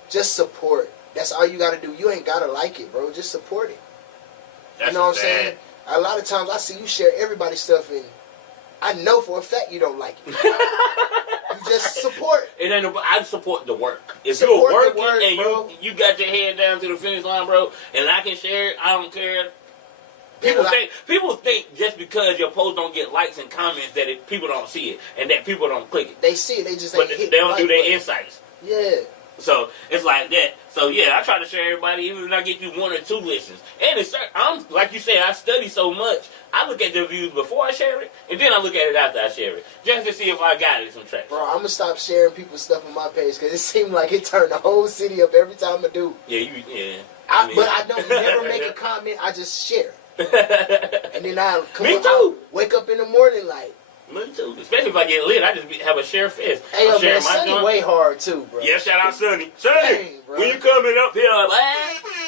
just support. That's all you got to do. You ain't got to like it, bro. Just support it. That's you know what I'm saying? A lot of times I see you share everybody's stuff and I know for a fact you don't like it. You just support. It ain't. I support the work. If Support you're the working work, and bro. you got your head down to the finish line, bro, and I can share it, I don't care. People think just because your post don't get likes and comments that people don't see it and that people don't click it. They see it. They just but ain't they don't do their insights. Yeah. So it's like that. So yeah, I try to share everybody, even if I get you 1 or 2 listens. And I'm like you said, I study so much. I look at the views before I share it, and then I look at it after I share it, just to see if I got it some traction. Bro, I'm gonna stop sharing people's stuff on my page because it seems like it turned the whole city up every time I do. Yeah, but I don't never make a comment. I just share. And then I wake up in the morning like. Me too. Especially if I get lit, I just have a share fest. Hey, yo, man, Sunny way hard too, bro. Yeah, shout out Sunny. Sunny, dang, when you coming up here,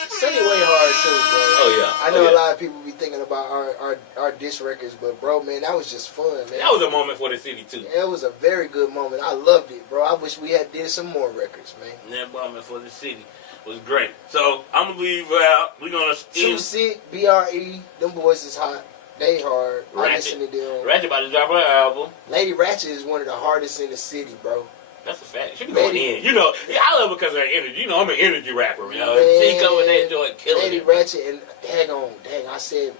Sunny way hard too, bro. Oh yeah. I know a lot of people be thinking about our diss records, but bro, man, that was just fun, man. That was a moment for the city too. Yeah, it was a very good moment. I loved it, bro. I wish we had did some more records, man. That moment for the city was great. So I'm gonna leave out. We're gonna Too Sick, BRE, them boys is hot. They hard. I listen to them. Ratchet about to drop her album. Lady Ratchet is one of the hardest in the city, bro. That's a fact. She be going in. You know, I love her because of her energy. You know, I'm an energy rapper, you know. Man, she coming there doing killing Lady it. Ratchet and dang, I said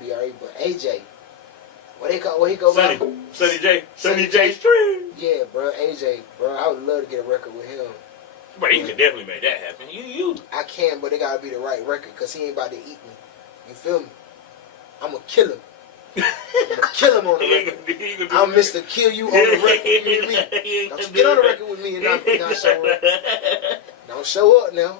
BRE, but AJ. What he go by? Sunny J Stream. Yeah, bro, AJ, bro. I would love to get a record with him. But you could definitely make that happen. You. I can, but it gotta be the right record, cause he ain't about to eat me. You feel me? I'm gonna kill him. I'm gonna kill him on the record. I'm Mr. Kill You on the record. Don't you get on the record with me and not show up. Don't show up now.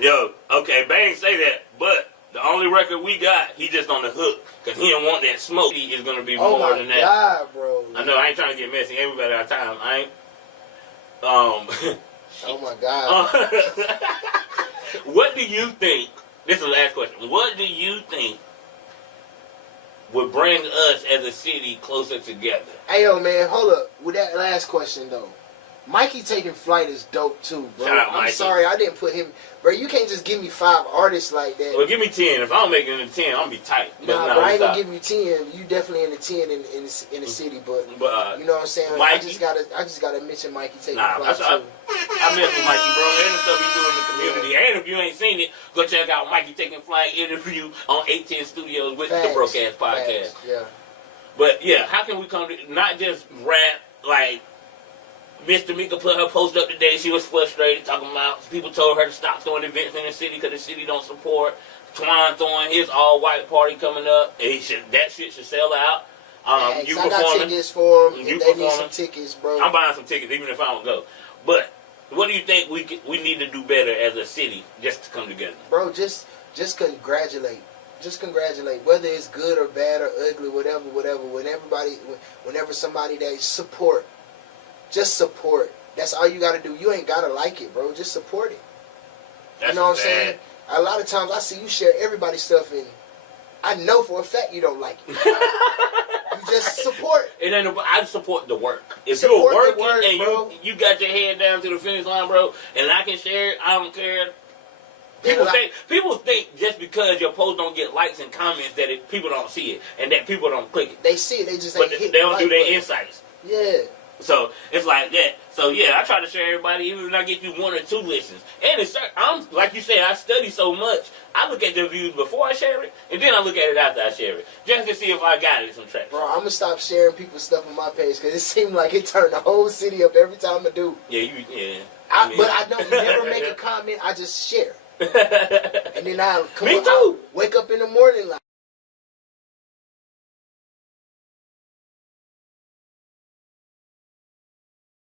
Yo, okay, Bang say that, but the only record we got, he just on the hook, because he don't want that smoke. He is going to be more than that. Oh my God, bro. I know, I ain't trying to get messy. Everybody out of time. I ain't. Oh my God. What do you think, this is the last question, what do you think would bring us as a city closer together? Hey, yo, man, hold up. With that last question, though. Mikey taking flight is dope, too, bro. Shout out, I'm Mikey. sorry I didn't put him... Bro, you can't just give me 5 artists like that. Well, give me 10. If I don't make it in 10, I'm going to be tight. Nah, but I ain't going to give you 10. You definitely in the 10 in the city, but you know what I'm saying? Mikey, I just gotta mention Mikey taking flight, too. I mess with Mikey, bro. And the stuff he doing in the community. Yeah. And if you ain't seen it, go check out Mikey Taking Flight interview on 810 Studios with the BrokeAxx podcast. Yeah. But yeah, how can we come to not just rap like Miss Tamika put her post up today? She was frustrated talking about people told her to stop throwing events in the city because the city don't support. Twine throwing his all-white party coming up. That shit should sell out. You I got tickets for them. You they need some tickets, bro. I'm buying some tickets even if I don't go. But what do you think we need to do better as a city just to come together? Bro, just congratulate. Just congratulate. Whether it's good or bad or ugly, whatever. Whenever somebody that support, just support. That's all you gotta do. You ain't gotta like it, bro. Just support it. That's you know what I'm saying? A lot of times I see you share everybody's stuff and I know for a fact you don't like it. You just support. It ain't. I support the work. If support you're working work, and you got your head down to the finish line, bro, and I can share it, I don't care. People think just because your post don't get likes and comments that people don't see it and that people don't click it. They see it, they just ain't they don't do their insights. Yeah. So it's like that. So yeah, I try to share everybody, even if I get you 1 or 2 listens. And it's, I'm like you said, I study so much. I look at the views before I share it, and then I look at it after I share it, just to see if I got it some traction. Bro, I'm gonna stop sharing people's stuff on my page because it seemed like it turned the whole city up every time I do. Yeah, But I don't never make a comment. I just share. And then I Me too. wake up in the morning